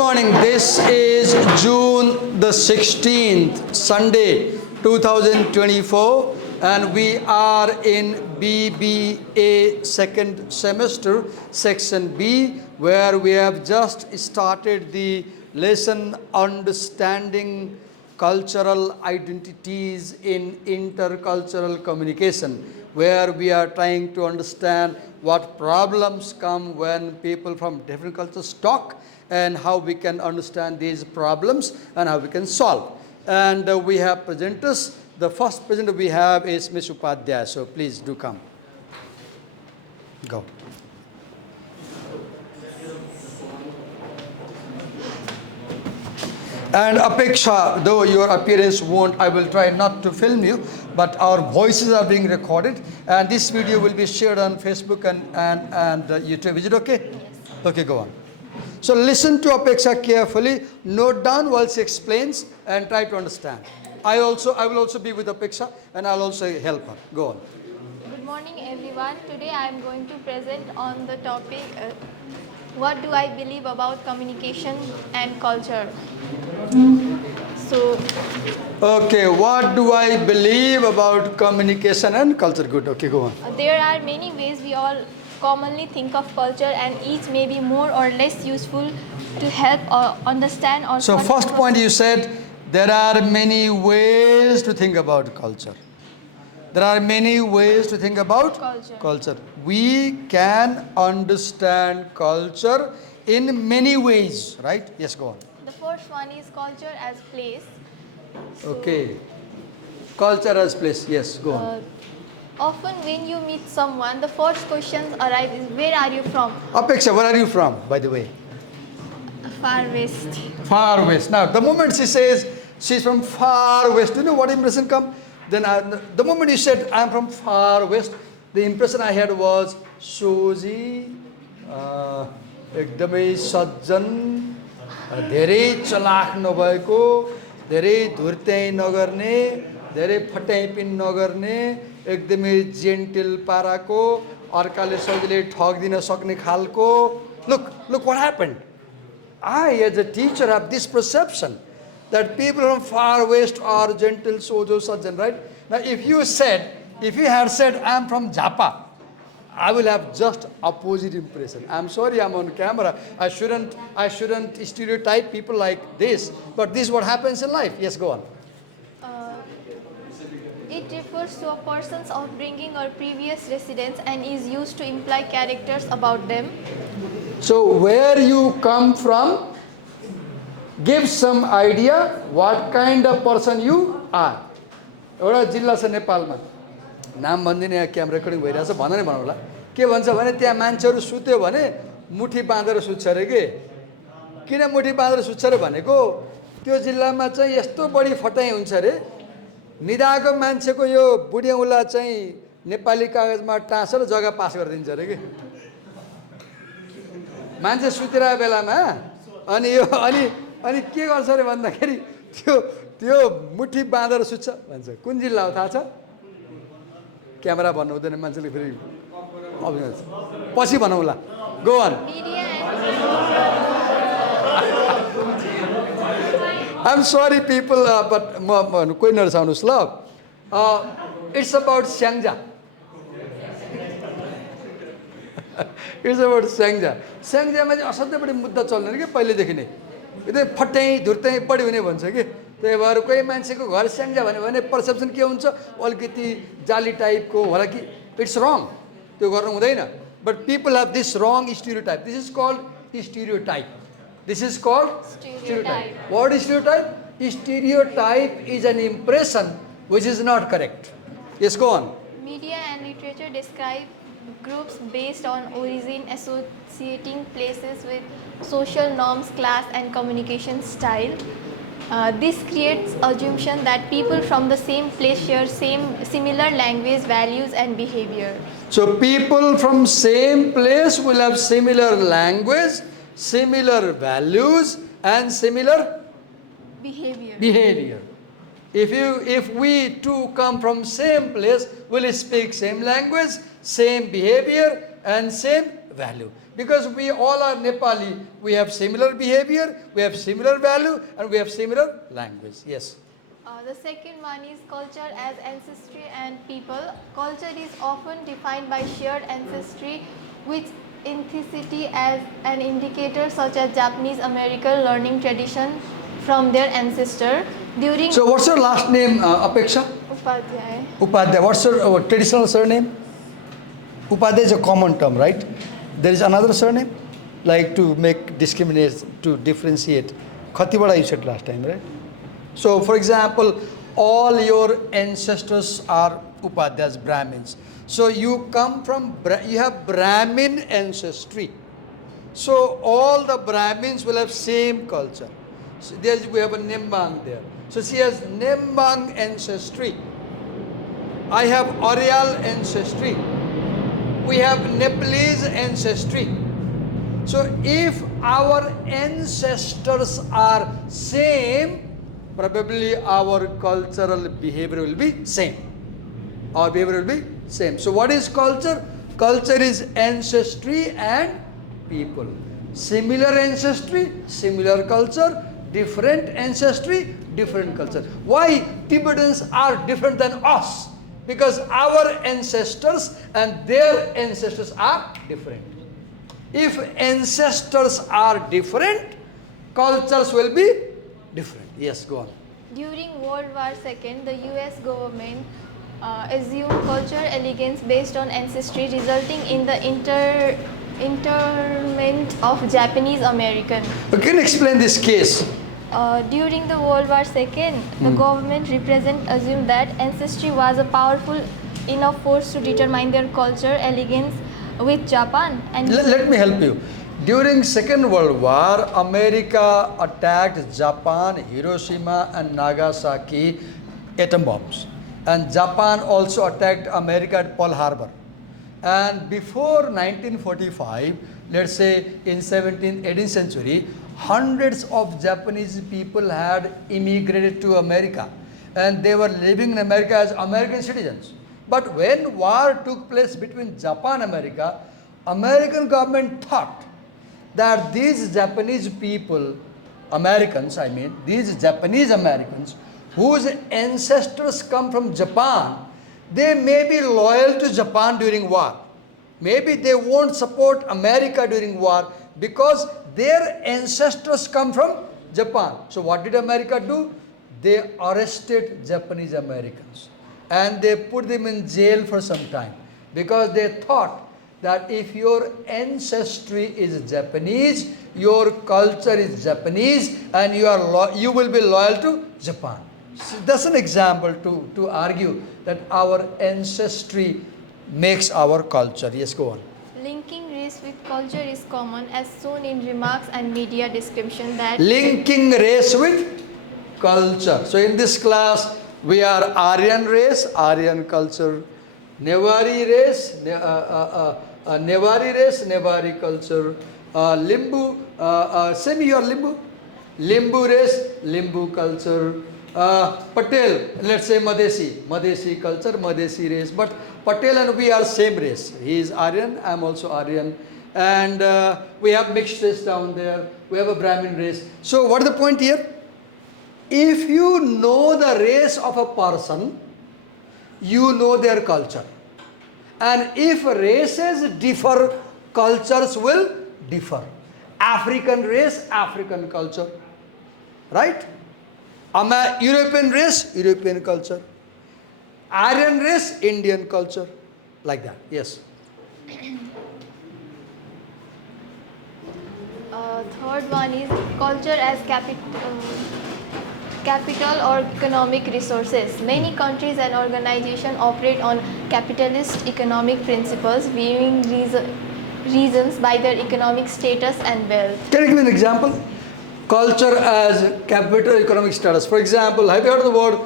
morning. This is June the 16th, Sunday, 2024, and we are in BBA second semester, section B, where we have just started the lesson Understanding Cultural Identities in Intercultural Communication, where we are trying to understand what problems come when people from different cultures talk, and how we can understand these problems and how we can solve. And we have presenters. The first presenter we have is Ms. Upadhyaya. So please do come. Go. And Apeksha, though your appearance won't, I will try not to film you, but our voices are being recorded, and this video will be shared on Facebook and YouTube. Is it okay? Yes. Okay, go on. So listen to Apeksha carefully, note down while she explains, and try to understand. I will also be with Apeksha, and I'll also help her. Go on. Good morning, everyone. Today I am going to present on the topic, what do I believe about communication and culture? So, okay, what do I believe about communication and culture? Good. Okay, go on. There are many ways we all commonly think of culture, and each may be more or less useful to help understand or... So first point you said, there are many ways to think about culture. There are many ways to think about culture. We can understand culture in many ways, right? Yes, go on. The first one is culture as place. Okay. Culture as place. Yes, go on. Often when you meet someone, the first question arises, where are you from? Apeksha, where are you from, by the way? Far west. Far west. Now, the moment she says she's from far west, do you know what impression comes? Then the moment you said, I'm from far west, the impression I had was, Soji, एकदमै सज्जन, धेरै चलाख नभएको, धेरै धुर्त्याइ नगर्ने, धेरै फट्याइपिन नगर्ने, एकदमै gentle पाराको, अर्काले सजिलै ठग्दिन सक्ने खालको. Look what happened. I, as a teacher, have this perception that people from far west are gentle, sojo, sajjan, right? Now, if you had said, I'm from Japa, I will have just opposite impression. I'm sorry, I'm on camera. I shouldn't stereotype people like this, but this is what happens in life. Yes, go on. It refers to a person's upbringing or previous residence and is used to imply characters about them. So where you come from gives some idea what kind of person you are. एउटा जिल्ला छ नेपालमा, नाम भन्दिनँ, यहाँ camera recording भइरहेछ, भन नै भनौँ होला. के भन्छ भने त्यहाँ मान्छेहरू सुत्यो भने मुठी बाँधेर सुत्छ अरे के. किन मुठी बाँधेर सुत्छ अरे भनेको त्यो जिल्लामा चाहिँ यस्तो बढी फटाइ हुन्छ अरे, निदाएको मान्छेको यो बुढियौँला चाहिँ नेपाली कागजमा टाँसेर जग्गा पास गरिदिन्छ अरे के. मान्छे सुतिरहेको बेलामा अनि अनि के गर्छ अरे भन्दाखेरि त्यो मुठी बाँधेर सुत्छ भन्छ. कुन जिल्ला हो थाहा छ? क्यामेरा भन्नु हुँदैन मान्छेले, फेरि पछि भनौँला. गो अन. I'm sorry people, but कोही नरिसाउनुहोस् ल. It's about Syangja. It's about Syangja. स्याङ्जामा चाहिँ असाध्यै बढी मुद्दा चल्ने कि पहिलेदेखि नै. एकदमै फट्याइ धुर्त्याइ बढी हुने भन्छ कि. त्यही भएर कोही मान्छेको घर स्याङ्जा भन्यो भने पर्सेप्सन के हुन्छ, अलिकति जाली टाइपको होला कि. इट्स रङ, त्यो गर्नु हुँदैन. But people have this wrong stereotype. This is called stereotype. This is called stereotype. What is stereotype? Stereotype is an impression which is not correct. Yes, go on. Media and literature describe groups based on origin, associating places with social norms, class, and communication style. This creates assumption that people from the same place share similar language, values, and behavior. So people from same place will have similar language, similar values, and similar behavior. If we two come from same place, we'll speak same language, same behavior, and same value. Because we all are Nepali, we have similar behavior, we have similar value, and we have similar language. Yes. The second one is culture as ancestry and people. Culture is often defined by shared ancestry with ethnicity as an indicator, such as Japanese American learning tradition from their ancestor. During So what's your last name, Apeksha? Upadhyay. Upadhyay. What's your traditional surname? Upadhyay is a common term, right? There is another surname, like to make discriminate, to differentiate. Khatibada you said last time, right? So, for example, all your ancestors are Upadhyas, Brahmins. So you come from, you have Brahmin ancestry. So all the Brahmins will have same culture. So we have a Nimbang there. So she has Nimbang ancestry. I have Orial ancestry. We have Nepalese ancestry. So if our ancestors are same, probably our cultural behavior will be same. Our behavior will be same. So what is culture? Culture is ancestry and people. Similar ancestry, similar culture. Different ancestry, different culture. Why Tibetans are different than us? Because our ancestors and their ancestors are different. If ancestors are different, cultures will be different. Yes, go on. During World War II, the US government assumed cultural elegance based on ancestry, resulting in the internment of Japanese American. Can you explain this case? During the World War II, the government assumed that ancestry was a powerful enough force to determine their culture elegance with Japan. And Let me help you. During Second World War, America attacked Japan, Hiroshima and Nagasaki atom bombs. And Japan also attacked America at Pearl Harbor. And before 1945, let's say in 17th, 18th century, hundreds of Japanese people had immigrated to America. And they were living in America as American citizens. But when war took place between Japan and America, American government thought that these Japanese people, Americans I mean, these Japanese Americans whose ancestors come from Japan, they may be loyal to Japan during war. Maybe they won't support America during war because their ancestors come from Japan. So what did America do? They arrested Japanese Americans and they put them in jail for some time because they thought that if your ancestry is Japanese, your culture is Japanese, and you will be loyal to Japan. So that's an example to argue that our ancestry makes our culture. Yes, go on. linking race with culture is common, as shown in remarks and media description that Linking race with culture. So in this class, we are Aryan race, Aryan culture, Newari race, Newari race, Newari culture, Limbu, same you are Limbu, Limbu race, Limbu culture, Patel, let's say Madesi, Madesi culture, Madesi race, but Patel and we are same race. He is Aryan, I am also Aryan, and we have mixed race down there, we have a Brahmin race. So what is the point here? If you know the race of a person, you know their culture. And if races differ, cultures will differ. African race, African culture. Right? European race, European culture. Aryan race, Indian culture. Like that. Yes. third one is culture as capital or economic resources. Many countries and organizations operate on capitalist economic principles, viewing reasons by their economic status and wealth. Can you give me an example? Culture as capital economic status. For example, have you heard the word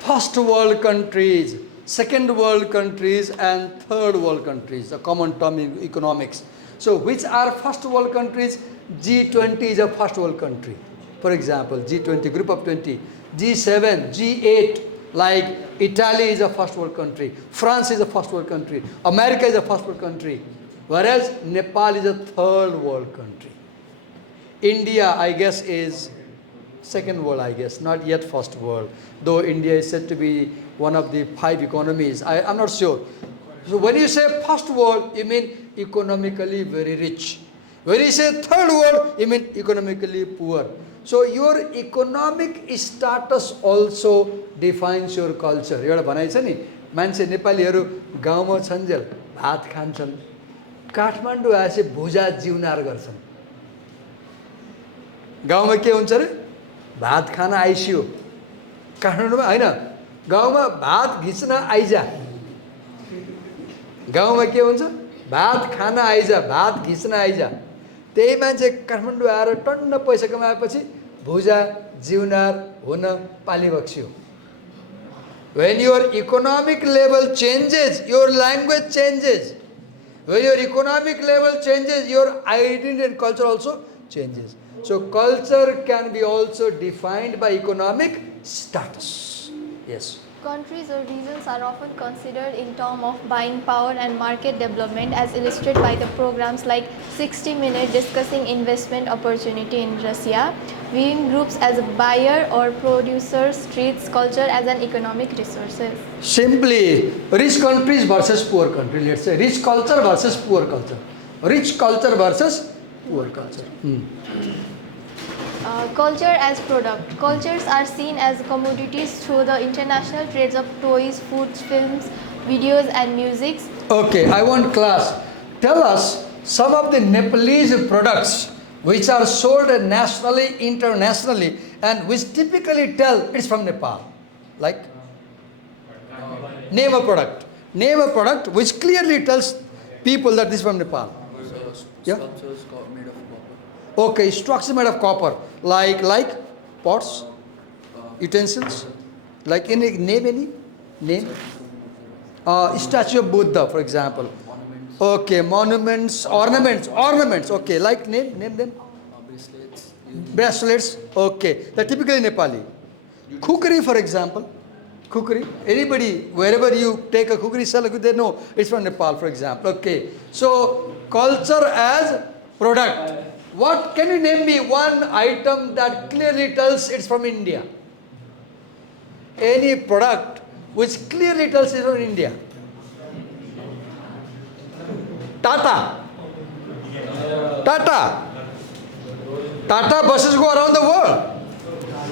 first world countries, second world countries and third world countries, a common term in economics. So which are first world countries? G20 is a first world country. For example, G20, group of 20, G7, G8, like Italy is a first world country, France is a first world country, America is a first world country, Whereas Nepal is a third world country. India, I guess, is second world, I guess, not yet first world. Though India is said to be one of the 5 economies. I'm not sure. So when you say first world, you mean economically very rich. When you say third world, you mean economically poor. So your economic status also defines your culture. एउटा भनाइ छ नि, मान्छे नेपालीहरू गाउँमा छन्जेल भात खान्छन्, काठमाडौँ आएपछि भुजा जिउनार गर्छन्. गाउँमा के हुन्छ रे? भात खान आइसियो. काठमाडौँमा हैन, गाउँमा भात घिच्न आइजा. गाउँमा के हुन्छ? भात खान आइजा, भात घिच्न आइजा. त्यही मान्छे काठमाडौँ आएर टन्न पैसा कमाएपछि भुजा जिउनार हुन पालिबक्स्यो. When your economic level changes, your language changes. When your economic level changes, your identity and culture also changes. So culture can be also defined by economic status. Yes. Countries or regions are often considered in terms of buying power and market development, as illustrated by the programs like 60 Minutes discussing investment opportunity in Russia, viewing groups as a buyer or producers treats culture as an economic resources. Simply, rich countries versus poor country. Let's say rich culture versus poor culture. Rich culture versus poor culture. Culture as product. Cultures are seen as commodities through the international trades of toys, foods, films, videos and music. Okay, I want class. Tell us some of the Nepalese products which are sold nationally, internationally, and which typically tell it's from Nepal. Like, name a product. Name a product which clearly tells people that this is from Nepal. Yeah? Sculptures made of copper. Okay, structure made of copper. Like pots, utensils. Like any name any name. Statue of Buddha, for example. Ornaments. Okay, monuments, ornaments. Okay, like name them. Bracelets. Bracelets. Okay, they're typically Nepali. Kukri, for example. Kukri. Anybody, wherever you take a kukri, sell a kukri, they know it's from Nepal, for example. Okay, so culture as product. What can you name me one item that clearly tells it's from India? Any product which clearly tells it's from India. Tata. Tata buses go around the world.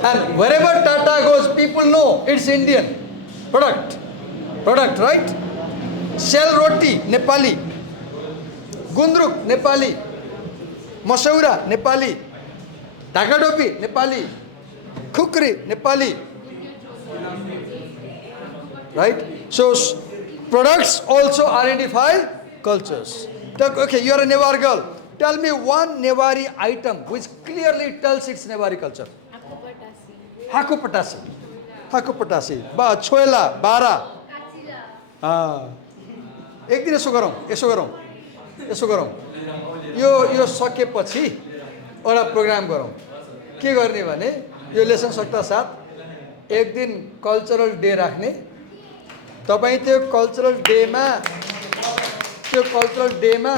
And wherever Tata goes, people know it's Indian product. Product, right? Shell roti, Nepali. Gundruk, Nepali. Masaura, Nepali. Dhaka-topi, Nepali. Khukri, Nepali. Right? So products also identify cultures. Okay, you are a Newar girl. Tell me one Newari item which clearly tells its Newari culture. Hakupatasi. Choela, bara. एक दिन यसो गरौँ यो सकेपछि एउटा programme गरौँ. के गर्ने भने यो lesson सट्टा साथ एक दिन कल्चरल डे राख्ने. तपाईँ त्यो कल्चरल डेमा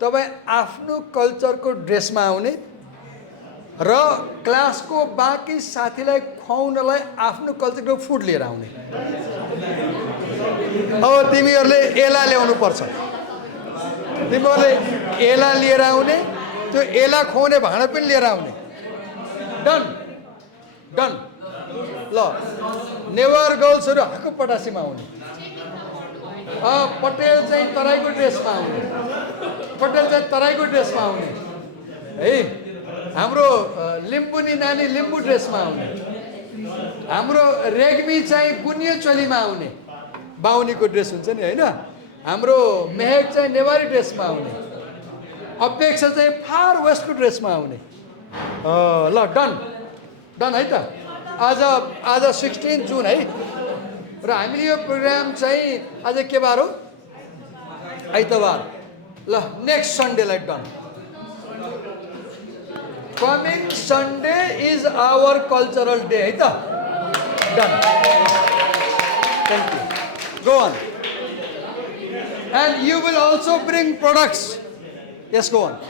तपाईँ आफ्नो कल्चरको ड्रेसमा आउने र क्लासको बाँकी साथीलाई खुवाउनलाई आफ्नो कल्चरको फुड लिएर आउने. अब तिमीहरूले एला ल्याउनु पर्छ. तिमीहरूले एला लिएर आउने, त्यो एला खुवाउने भाँडा पनि लिएर आउने. डन. ल, नेवार गर्ल्सहरू हाकुपटासीमा आउने. पटेल चाहिँ तराईको ड्रेसमा आउने. है, हाम्रो लिम्बुनी नानी लिम्बू ड्रेसमा आउने. हाम्रो रेग्मी चाहिँ गुनियो चोलीमा आउने. बाहुनीको ड्रेस हुन्छ नि हैन. हाम्रो मेहेक चाहिँ नेवारी ड्रेसमा आउने. अपेक्षा चाहिँ फार वेस्टको ड्रेसमा आउने. ल, डन है त. आज 16 जुन है. र हामीले यो प्रोग्राम चाहिँ आज के बार हो? आइतबार. ल, नेक्स्ट सन्डेलाई done. Coming Sunday is our cultural day, है त? Done. Thank you. Go on. And you will also bring products. Yes, go on.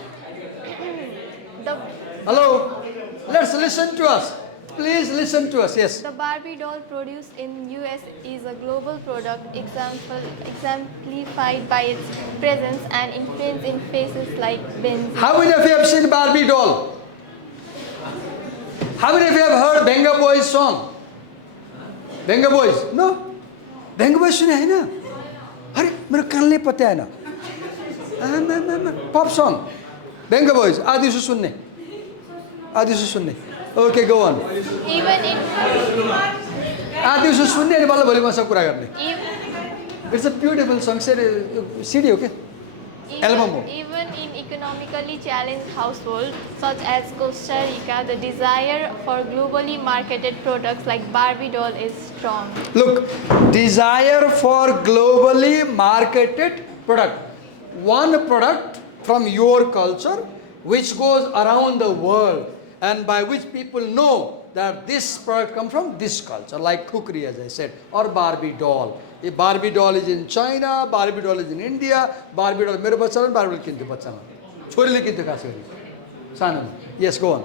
The, Hello. Let's listen to us. Please listen to us. Yes. the Barbie doll produced in US is a global product exemplified by its presence and influence in places like Benz. How many of you have seen Barbie doll? How many of you have heard Benga Boys song? Benga Boys? No? Benga Boys सुने है ना? अरे मेरे कानले पता है ना? Pop song. Benga Boys. आदि से सुनने. आदि से सुनने. Okay, go on. Even in आदि से सुनने अनि बल्ल भोलि मसँग कुरा गर्ने. ev- It's a beautiful song. CD, okay? Album. even in economically challenged households such as Costa Rica, the desire for globally marketed products like Barbie doll is strong. Look, desire for globally marketed product. One product from your culture which goes around the world and by which people know that this product comes from this culture, like kukri as I said, or Barbie doll. If Barbie doll is in China, Barbie doll is in India, Barbie doll मेरो बच्चामा Barbie doll किन्थ्यो बच्चामा छोरीले किन्थ्यो खास गरी सानोमा. Yes, go on.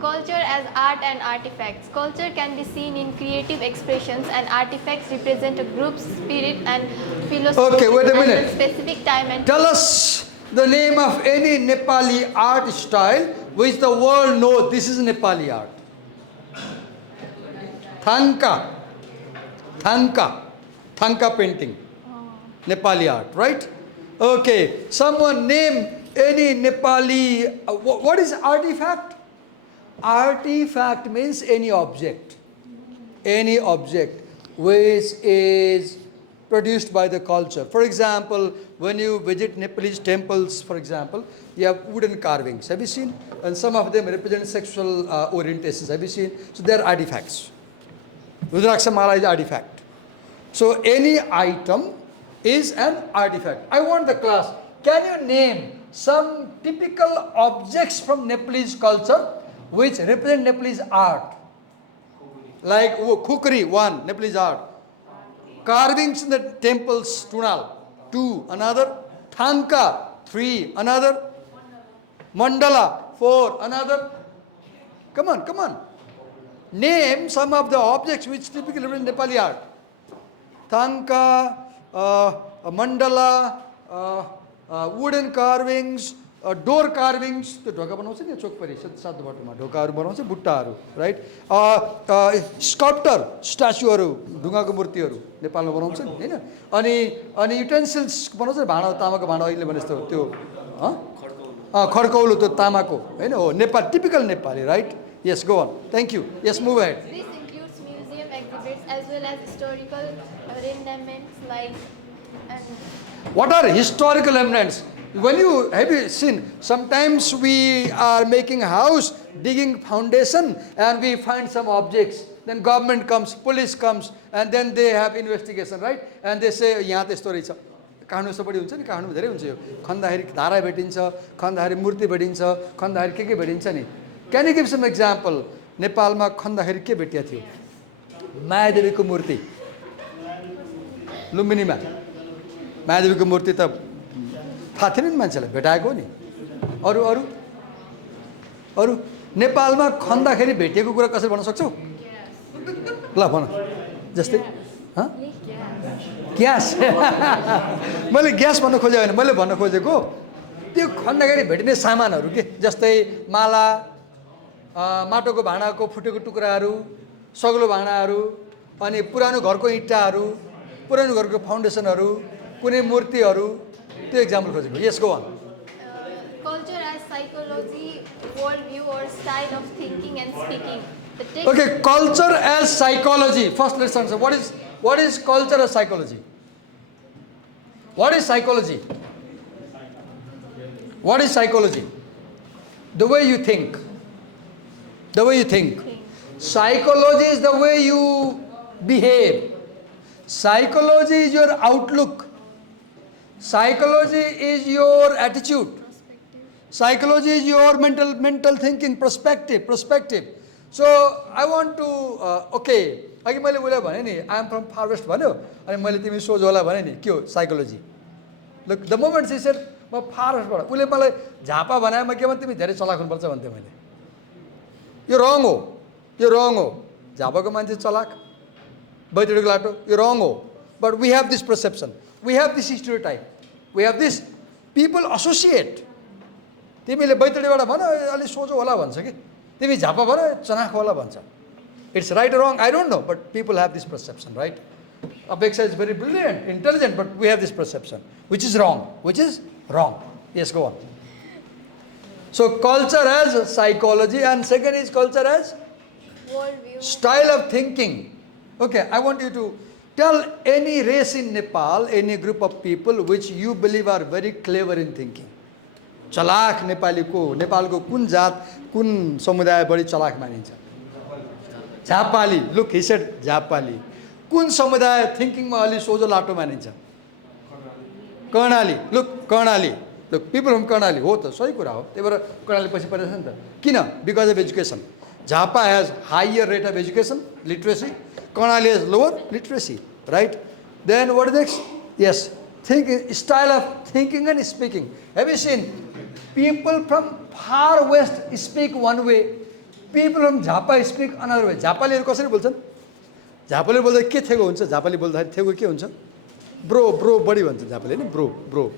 Culture as art and artifacts. Culture can be seen in creative expressions, and artifacts represent a group's spirit and philosophy Okay, wait a at minute. specific time and Tell us the name of any Nepali art style which the world knows this is Nepali art. Thanka painting. Nepali art, right? Okay, someone name any Nepali, what is artifact? Artifact means any object which is produced by the culture. For example, when you visit Nepalese temples, for example, you have wooden carvings. Have you seen? And some of them represent sexual orientations. Have you seen? So they are artifacts. Rudraksa Mala is artifact. So any item is an artifact. I want the class, can you name some typical objects from Nepalese culture which represent Nepalese art? Like kukri, one, Nepalese art. Carvings in the temples, Tunal, two, another. Thanka, three, another. Mandala, four, another. Come on. Name some of the objects which typically represent Nepali art. Thanka, mandala, wooden carvings, door carvings, त्यो ढोका बनाउँछ नि चोक परि सातो बाटोमा ढोकाहरू बनाउँछ बुट्टाहरू, right? Sculptor, स्ट्याचुहरू, ढुङ्गाको मूर्तिहरू नेपालमा बनाउँछ नि हैन? अनि युटेन्सिल्स बनाउँछ नि, भाँडा, तामाको भाँडा अहिले भने जस्तो त्यो खड्कौलो, त्यो तामाको हैन हो, Nepal, typical Nepali, right? Yes, go on. Thank you. Yes, move ahead. this includes museum exhibits as well as historical remnants like and What are historical remnants? Have you seen, sometimes we are making a house, digging foundation, and we find some objects. Then government comes, police comes, and then they have investigation, right? And they say, यहाँ त्यस्तो रहेछ. काठमाडौँ यस्तो बढी हुन्छ नि, काठमाडौँ धेरै हुन्छ यो. खन्दाखेरि धारा भेटिन्छ, खन्दाखेरि मूर्ति भेटिन्छ, खन्दाखेरि के भेटिन्छ नि. Can you give some example? नेपालमा खन्दाखेरि के भेटिया थियो? मायादेवीको मूर्ति. लुम्बिनीमा. मायादेवीको मूर्ति त थाहा थिएन नि मान्छेलाई, भेटाएको नि. अरू नेपालमा खन्दाखेरि भेटिएको कुरा कसरी भन्न सक्छौ? ल भन. जस्तै ग्यास. मैले ग्यास भन्न खोजेको होइन, मैले भन्न खोजेको त्यो खन्दाखेरि भेटिने सामानहरू के, जस्तै माला, माटोको भाँडाको फुटेको टुक्राहरू, सग्लो भाँडाहरू, अनि पुरानो घरको इँटाहरू, पुरानो घरको फाउन्डेसनहरू, कुनै मूर्तिहरू, त्यो एक्जाम्पल खोजेको. Yes, go on. culture as psychology, worldview or style of thinking and speaking. The text Okay, culture as psychology. First, let's answer. What is culture as psychology? What is psychology? What is psychology? The way you think. The way you think. Psychology is the way you behave. Psychology is your outlook. Psychology is your attitude. Psychology is your mental thinking, perspective. So I want to okay, अघि मैले उसलाई भने नि, I am from Far West भन्यो, अनि मैले तिमी सोझ होला भने नि, के हो psychology? Look, the moment she said, म फारसबाट उसले मलाई झापा बनाए म के भने तिमी धेरै चलाक हुनुपर्छ भन्थेँ मैले. यो रङ हो, यो रङ हो. झापाको मान्छे चलाक, बैतडीको लाटो, यो रङ हो. But we have this perception, we have this stereotype, we have this, people associate. तिमीले बैतडीबाट भन अलि सोझो होला भन्छ कि, तिमी झापा भन चनाख होला भन्छ. It's right or wrong, I don't know, but people have this perception, right? Apeksha is very brilliant, intelligent, but we have this perception, which is wrong, which is wrong. Yes, go on. So culture as psychology, and second is culture as Worldview. style of thinking. Okay, I want you to tell any race in Nepal, any group of people which you believe are very clever in thinking. चलाक नेपाली को, नेपालको कुन जात, कुन समुदाय बढी चलाक मानिन्छ? झापाली. Look, he said झापाली. कुन समुदाय थिङ्किङमा अलि सोझो लाटो मानिन्छ? Karnali. Look, Karnali. Look, people from Karnali. हो त सही कुरा हो. त्यही भएर कर्णाली पछि परेछ नि त. किन? Because of education. Jhapa has higher rate of education, literacy. Karnali has lower literacy, right? Then what is next? Yes, thinking, style of thinking and speaking. Have you seen people from far west speak one way, people from Jhapa speak another way? झापालीहरू कसरी बोल्छन्? झापाली बोल्दा के थेगो हुन्छ? झापाली बोल्दाखेरि थेगो के हुन्छ? Bro bro बढी भन्छ झापाली नि, ब्रो ब्रो.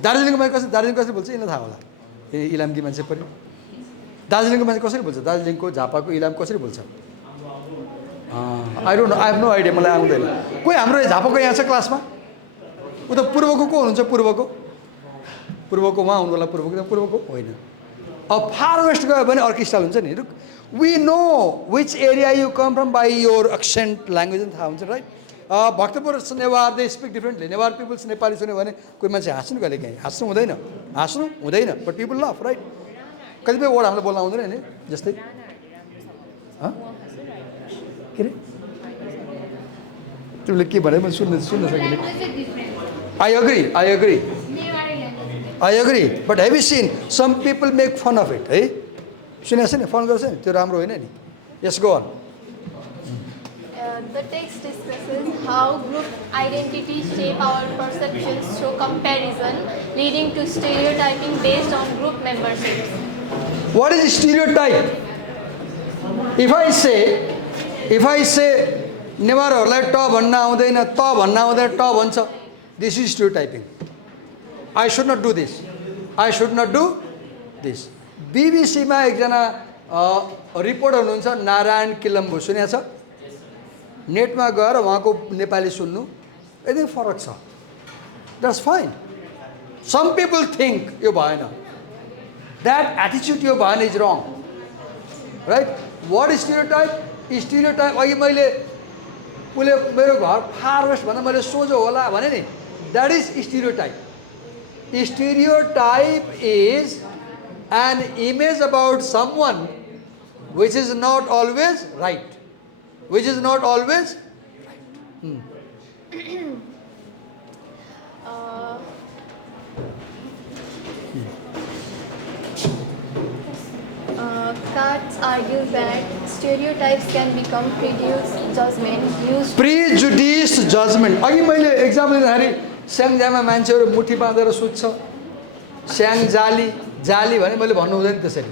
दार्जिलिङको मान्छे कसरी बोल्छ? यिनलाई थाहा होला. इलामकी मान्छे पनि. दार्जिलिङको मान्छे कसरी बोल्छ? दार्जिलिङको झापाको इलाम कसरी बोल्छ? I don't know, I have no idea, मलाई आउँदैन. कोही हाम्रो झापाको यहाँ छ क्लासमा? उता पूर्वको को हुनुहुन्छ? पूर्वको उहाँ हुनु होला. पूर्वको होइन. अब फार वेस्ट गयो भने अर्कै स्टाइल हुन्छ नि. We know which area you come from by your accent language पनि थाहा हुन्छ, right? Bhaktapur Newar they speak differently. Newar peoples Nepali सुन्यो भने कोही मान्छे हाँस्नु कहिले काहीँ. हाँस्नु हुँदैन, बट पिपल लभ, राइट? कतिपय वर्ड हामीलाई बोल्न आउँदैन नि, जस्तै के अरे तिमीले के भने मैले सुन्न सकिनँ. I agree, but have you seen some people make fun of it? है सुनेको छ नि, फन गर्छ नि, त्यो राम्रो होइन नि. Yes, go on. The text discusses how group identities shape our perceptions through comparison, leading to stereotyping based on group memberships. What is stereotype? If I say नेवारहरूलाई ट भन्न आउँदैन, त भन्न आउँदैन, ट भन्छ, this is stereotyping. I should not do this. BBC मा एकजना रिपोर्टर हुनुहुन्छ नारायण किलम्बु, सुनेको छ? नेटमा गएर उहाँको नेपाली सुन्नु, एकदम फरक छ. That's fine. Some people think यो भएन. That attitude यो भएन is wrong. Right? What is stereotype? Stereotype, अघि मैले उसले मेरो घर फार वेस्ट भन्दा मैले सोझो होला भने नि, that is stereotype. Stereotype is an image about someone which is not always right. Katz argues that stereotypes can become prejudiced judgment. अघि मैले एक्जाम्पल दिँदाखेरि स्याङजामा मान्छेहरू मुठी बाँधेर सुत्छ, स्याङ जाली भने मैले भन्नु हुँदैन त्यसरी.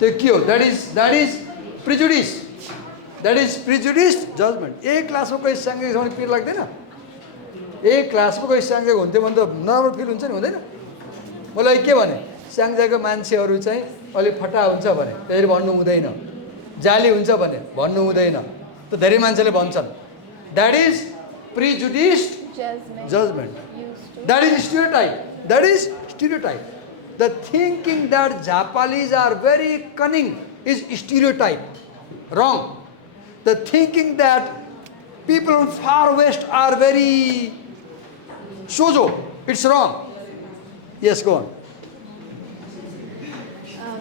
त्यो के हो? That is prejudice. That is prejudiced judgment. एक क्लासमा कोही स्याङजाको भने पिर लाग्दैन? एक क्लासमा कोही स्याङजाको हुन्थ्यो भने त नराम्रो फिल हुन्छ नि, हुँदैन? मलाई के भने स्याङजाको मान्छेहरू चाहिँ अलि फटा हुन्छ भने त्यसरी भन्नु हुँदैन. जाली हुन्छ भने भन्नु हुँदैन. त धेरै मान्छेले भन्छन्. That is prejudiced judgment. That is stereotype. The thinking that Japalis are very cunning is stereotype. Wrong. The thinking that people from far west are very sozo, it's wrong. Yes, go on.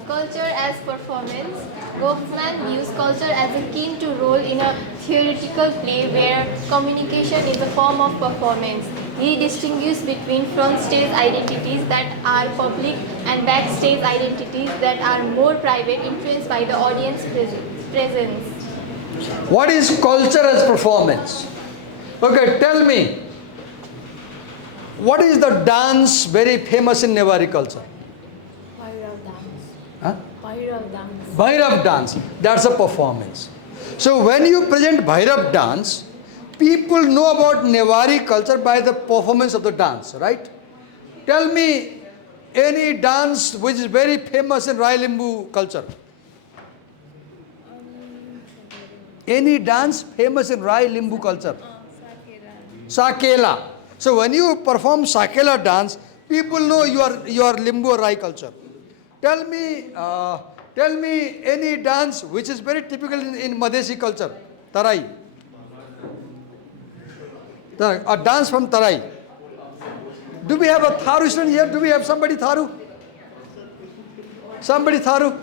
Culture as performance. Goffman views culture as akin to role in a theoretical play where communication is a form of performance. He distinguishes between front-stage identities that are public and backstage identities that are more private, influenced by the audience presence. What is culture as performance? Okay, tell me. What is the dance very famous in Newari culture? Bhairav dance. Huh? Bhairav dance. Bhairav dance. That's a performance. So when you present Bhairav dance, people know about Newari culture by the performance of the dance, right? Tell me any dance which is very famous in Rai Limbu culture. Any dance famous in Rai Limbu culture? Sakela. So when you perform Sakela dance, people know you are Limbu or Rai culture. Tell me any dance which is very typical in Madhesi culture. Tarai. A dance from Tarai. Do we have a Tharu student here? Do we have somebody Tharu? Somebody Tharu?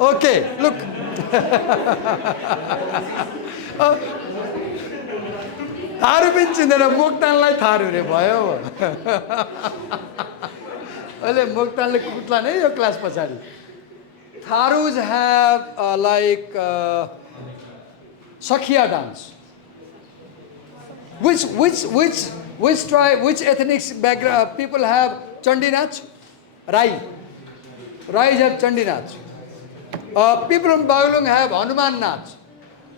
Okay, look. Tharu पनि चिन्दैन मोक्तानलाई थारू रे भयो अहिले मोक्तानले कुट्ला नै यो class पछाडि Tharus have like Sakhiya dance. Which tribe, which ethnic background people have Chandi Nach? Rai. Rais have Chandi Nach. People from Bagalung have Hanuman Nach,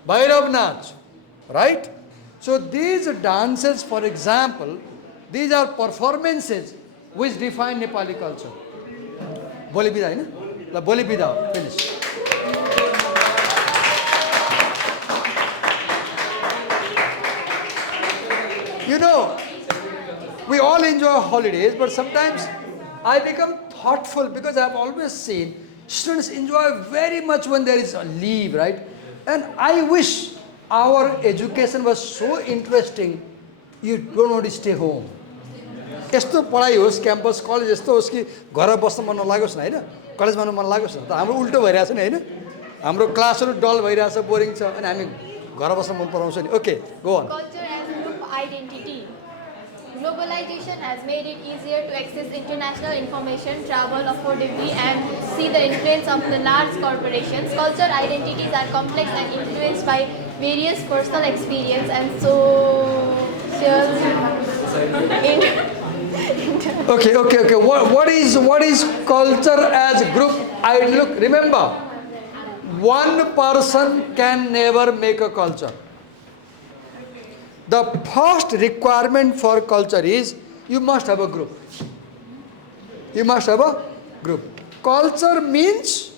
Bhairav Nach, right? So these dances, for example, these are performances which define Nepali culture. Boli bida हैन? ल boli bida, finish. You know, we all enjoy holidays, but sometimes I become thoughtful because I have always seen students enjoy very much when there is a leave, right? And I wish our education was so interesting, you don't want to stay home. यस्तो पढाइ होस् campus college यस्तो होस् कि घर बस्न मन नलागोस् न हैन कलेज जान मन लागोस् न त हाम्रो उल्टो भइरहेछ नि हैन हाम्रो क्लासहरु डल भइरहेछ बोरिङ छ अनि हामी घर बस्न मन पराउँछ नि okay go on Culture as group identity. Globalization has made it easier to access international information, travel affordably, and see the influence of the large corporations. Culture identities are complex and influenced by various personal experience and social. Okay. What is culture as group? Look, remember, one person can never make a culture. The first requirement for culture is you must have a group. You must have a group. Culture means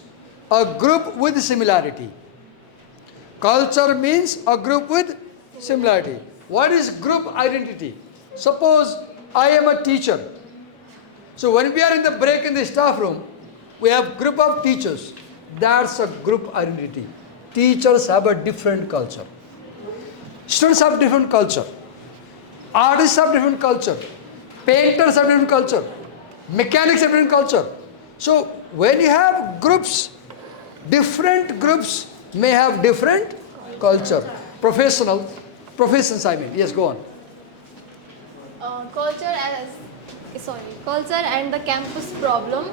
a group with similarity. Culture means a group with similarity. What is group identity? Suppose I am a teacher. So when we are in the break in the staff room, we have group of teachers. That's a group identity. Teachers have a different culture. Students have different culture. Artists have different culture. Painters have different culture. Mechanics have different culture. So when you have groups, different groups may have different culture. Professions I mean. Yes, go on. Culture and the campus problem.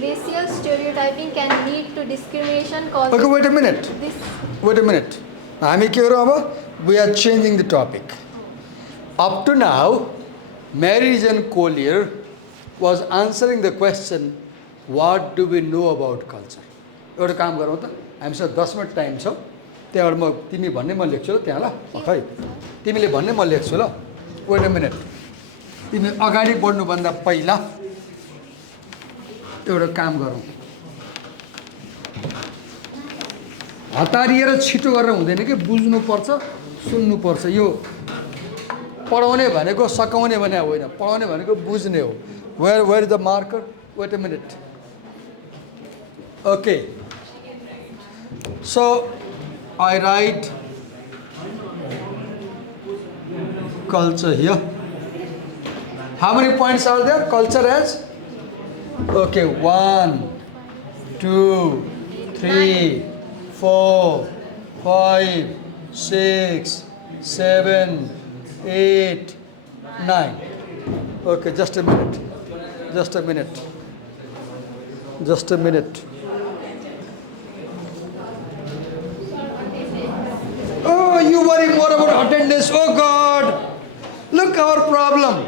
Racial stereotyping can lead to discrimination. Okay, wait a minute. हामी के गरौँ अब? We are changing the topic. Up to now, Mary-Jane Collier was answering the question, what do we know about culture? एउटा काम गरौँ त हामीसँग 10 minute time छ त्यहाँबाट म तिमी भन्ने म लेख्छु ल त्यहाँ ल खै तिमीले भन्ने म लेख्छु ल वेट अ मिनट तिमी अगाडि बढ्नु भन्दा पहिला एउटा काम गरौँ हतारिएर छिटो गरेर हुँदैन कि बुझ्नुपर्छ सुन्नुपर्छ यो पढाउने भनेको सकाउने भने होइन पढाउने भनेको बुझ्ने हो where is the marker wait a minute okay so I write culture here. How many points are there? Culture has? Okay, 1, 2, 3, 4, 5, 6, 7, 8, 9. Okay, just a minute. Oh, you worry more about attendance. Oh God, look our problem.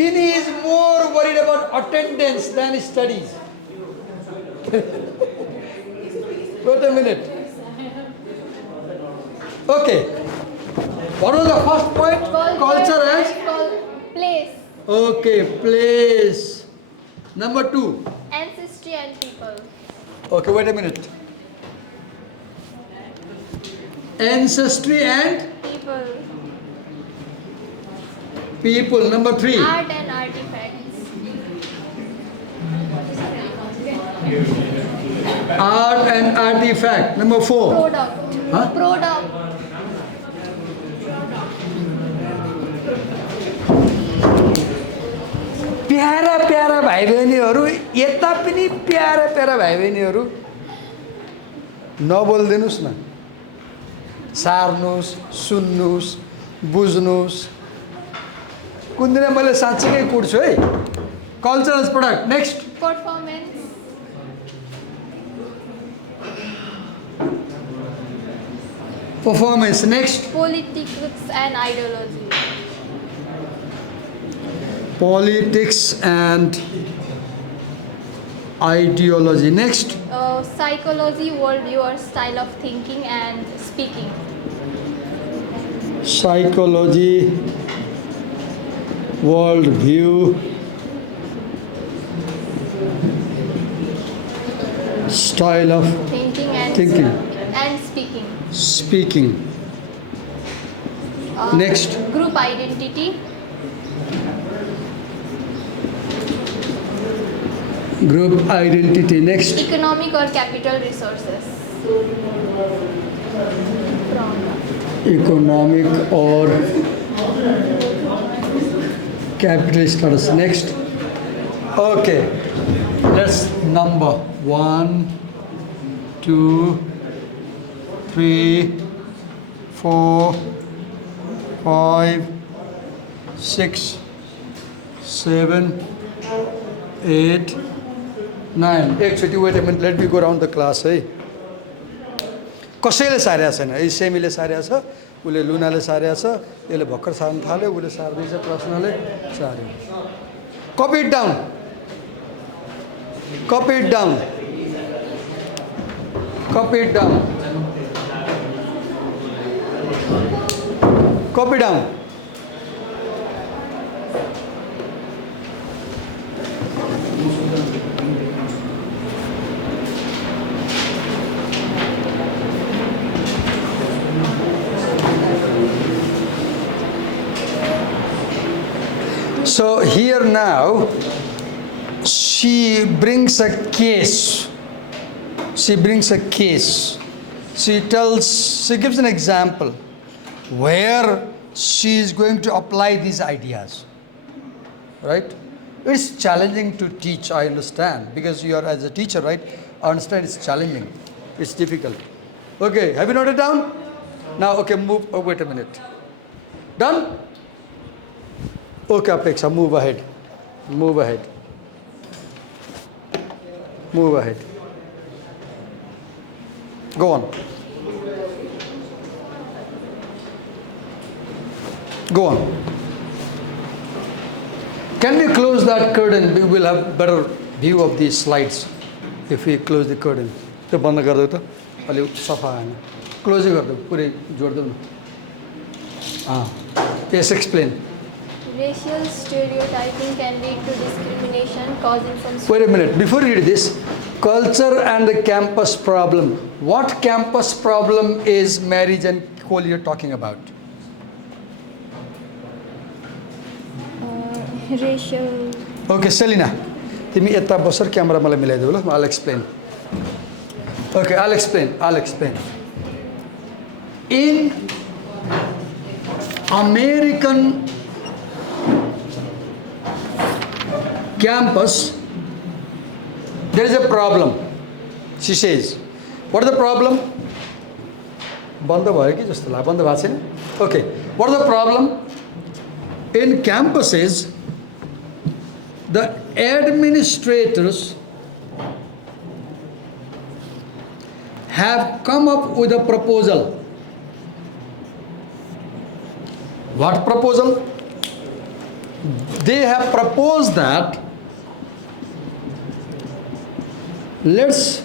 Vinny is more worried about attendance than studies. Wait a minute. Okay. What was the first point? Culture as? Place. Okay, place. Number 2. Ancestry and people. Okay, wait a minute. Ancestry and People. people. Number 3. Art and artifacts. Art and artifact. Number 4. Product. Huh? Product. प्यारा प्यारा भाइ बहिनीहरू यता पनि प्यारा प्यारा भाइ बहिनीहरू नबोलिदिनुहोस् न सार्नुहोस् सुन्नुहोस् बुझ्नुहोस् कुन दिन मैले साँच्चीकै कुट्छु है cultural product next Performance. Performance next Politics and ideology. politics and ideology next Psychology, worldview or style of thinking and speaking. psychology world view style of Thinking and Thinking. and speaking. speaking Next. Group identity. group identity next Economic or capital resources. economic or capitalist status next okay let's number 1 2 3 4 5 6 7 8 9 एकचोटि wait a minute let me go round the class है कसैले सारेको छैन है सेमीले सारेको छ उसले लुनाले सारेको छ यसले भर्खर सार्न थाल्यो उसले सार्दैछ प्रश्नले सार्यो copy it down copy it down copy it down copy down So here now, she brings a case. She brings a case. She gives an example where she is going to apply these ideas. Right? It's challenging to teach, I understand, because you are as a teacher, right? I understand it's challenging. It's difficult. Okay, have you noted down? Now, okay, move. Oh, wait a minute. Done? Okay, Apeksha, move ahead. Move ahead. Move ahead. Go on. Go on. Can we close that curtain? We will have better view of these slides if we close the curtain. त्यो बन्द गरिदेऊ त अलि सफा आएन क्लोजै गरिदेऊ पुरै जोडिदेऊ न Yes, explain. Racial stereotyping can lead to discrimination causing some. Wait a minute. Before you read this, culture and the campus problem. What campus problem is Marriage and Collier talking about? Racial. Okay, Selina. Timi etta basar camera mala milaideऊ ल I'll explain. Okay, I'll explain. In American campus, there is a problem. She says, what is the problem? बन्द भयो कि जस्तो लाग्यो बन्द भएको छैन Okay, what is the problem? In campuses, the administrators have come up with a proposal. What proposal? they have proposed that let's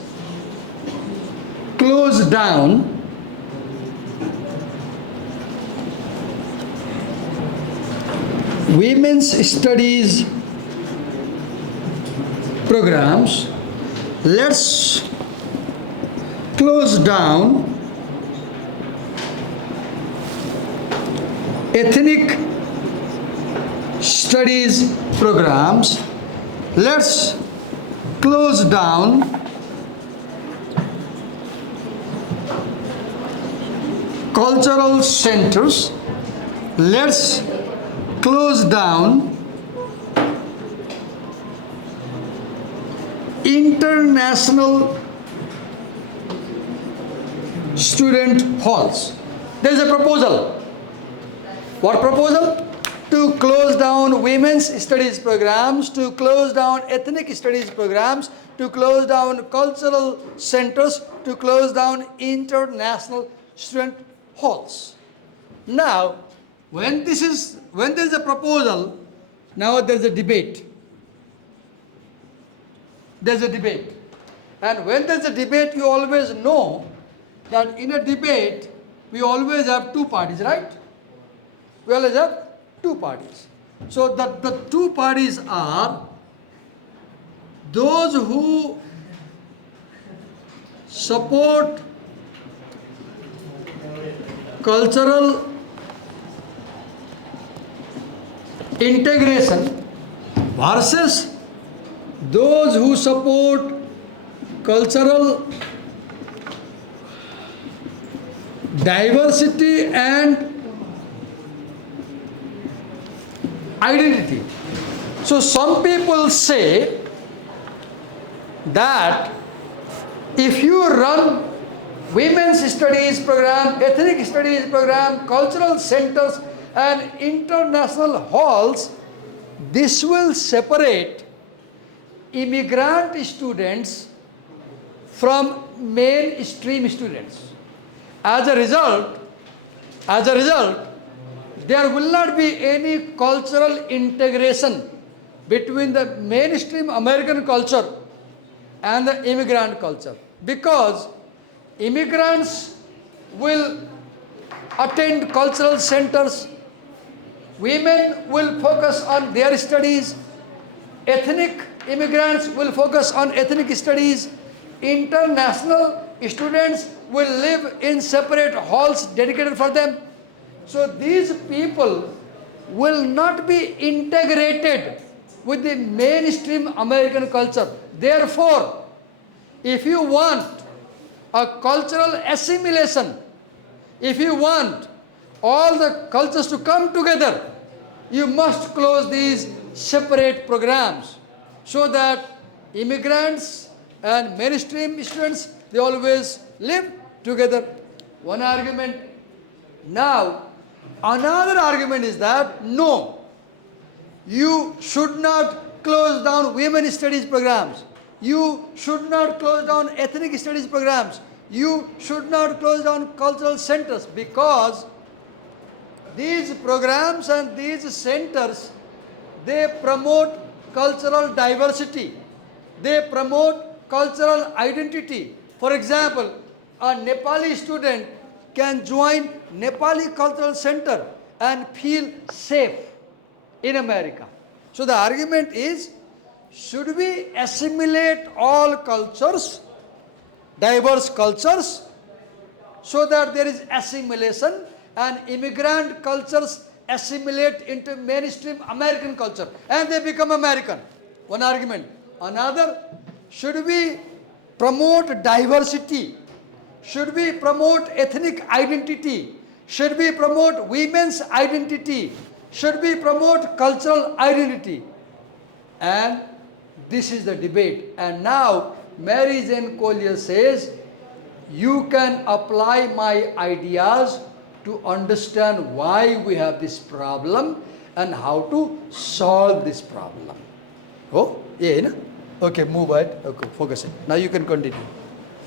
close down women's studies programs. Let's close down ethnic studies programs. Let's close down cultural centers. Let's close down international student halls. There is a proposal. What proposal? To close down women's studies programs, to close down ethnic studies programs, to close down cultural centers, to close down international student halls. Now, when there is a proposal, now there is a debate. There's a debate. And when there's a debate, you always know that in a debate, we always have two parties, right? We always have two parties. So the two parties are those who support cultural integration versus those who support cultural diversity and identity. So some people say that if you run women's studies program, ethnic studies program, cultural centers and international halls, this will separate immigrant students from mainstream students. As a result, there will not be any cultural integration between the mainstream American culture and the immigrant culture, because immigrants will attend cultural centers, women will focus on their studies, ethnic immigrants will focus on ethnic studies, international students will live in separate halls dedicated for them. So these people will not be integrated with the mainstream American culture. Therefore, if you want a cultural assimilation, if you want all the cultures to come together, you must close these separate programs so that immigrants and mainstream students, they always live together. One argument. Now, another argument is that no, you should not close down women's studies programs. You should not close down ethnic studies programs. You should not close down cultural centers, because these programs and these centers, they promote cultural diversity. They promote cultural identity. For example, a Nepali student can join Nepali Cultural Center and feel safe in America. So the argument is, should we assimilate all cultures, diverse cultures, so that there is assimilation and immigrant cultures assimilate into mainstream American culture and they become American? One argument. Another, should we promote diversity? Should we promote ethnic identity? Should we promote women's identity? Should we promote cultural identity? And this is the debate. And now Mary Jane Collier says, you can apply my ideas to understand why we have this problem and how to solve this problem. Oh, yeah, na? Okay, move ahead. Okay, focus it. Now you can continue.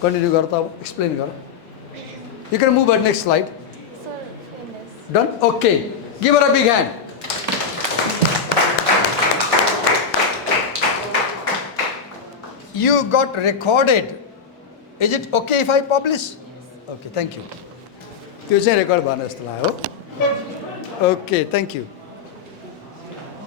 Continue, Garta. Explain, Garta. You can move ahead. Next slide. Sir, finish. Done? Okay. Give her a big hand. you got recorded. Is it okay if I publish? Okay, thank you. त्यो चाहिँ record भर्न जस्तो लाग्यो. Okay, thank you.